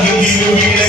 Deus.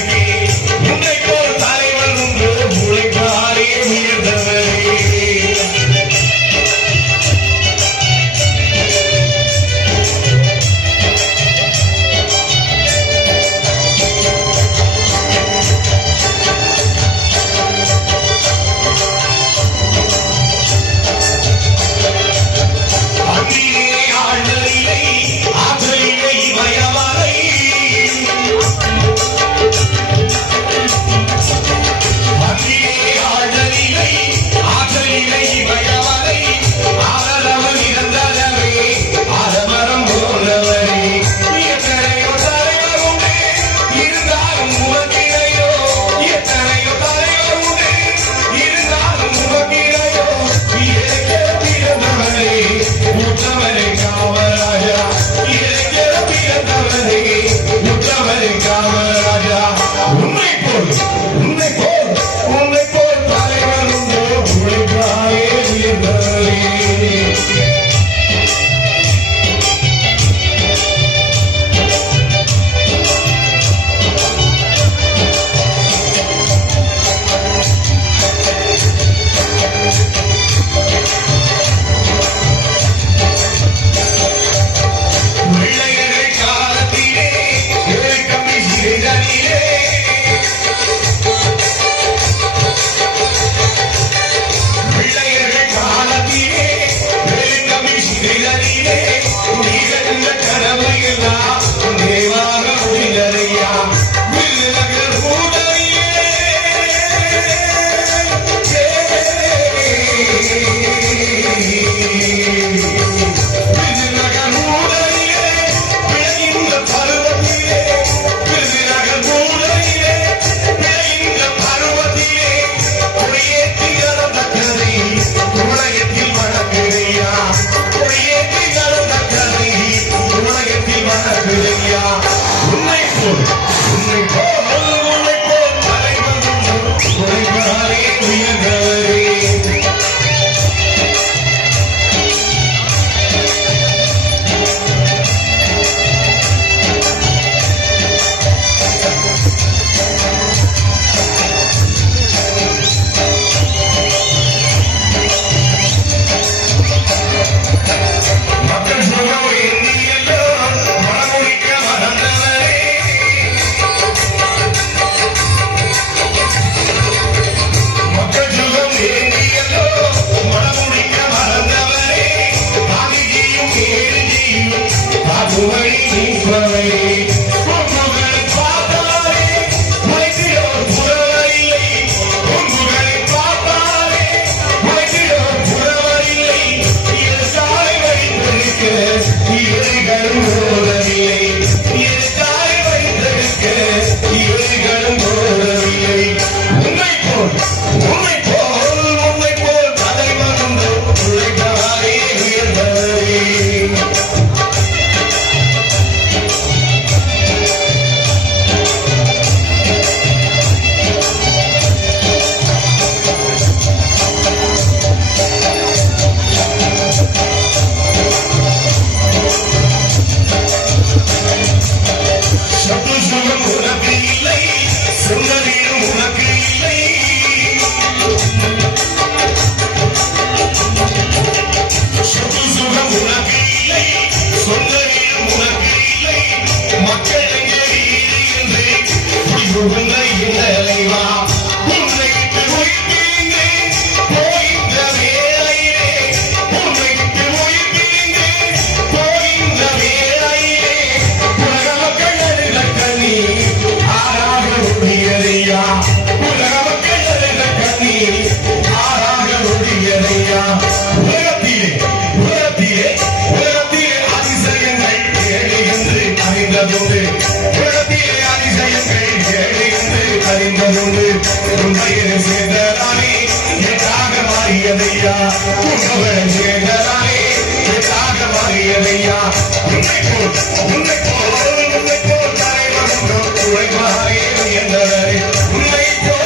அறிந்ததுண்டு குளத்திலே அதிசயங்கள் எழுந்து அறிந்ததுண்டு உண்மையில் சேர்ந்ததானே எட்டாக மாறியதையா? போல் உன்னை போல் உன்னை போல் தலைவன் உழைப்பாரே என்றவரே உன்னை போல்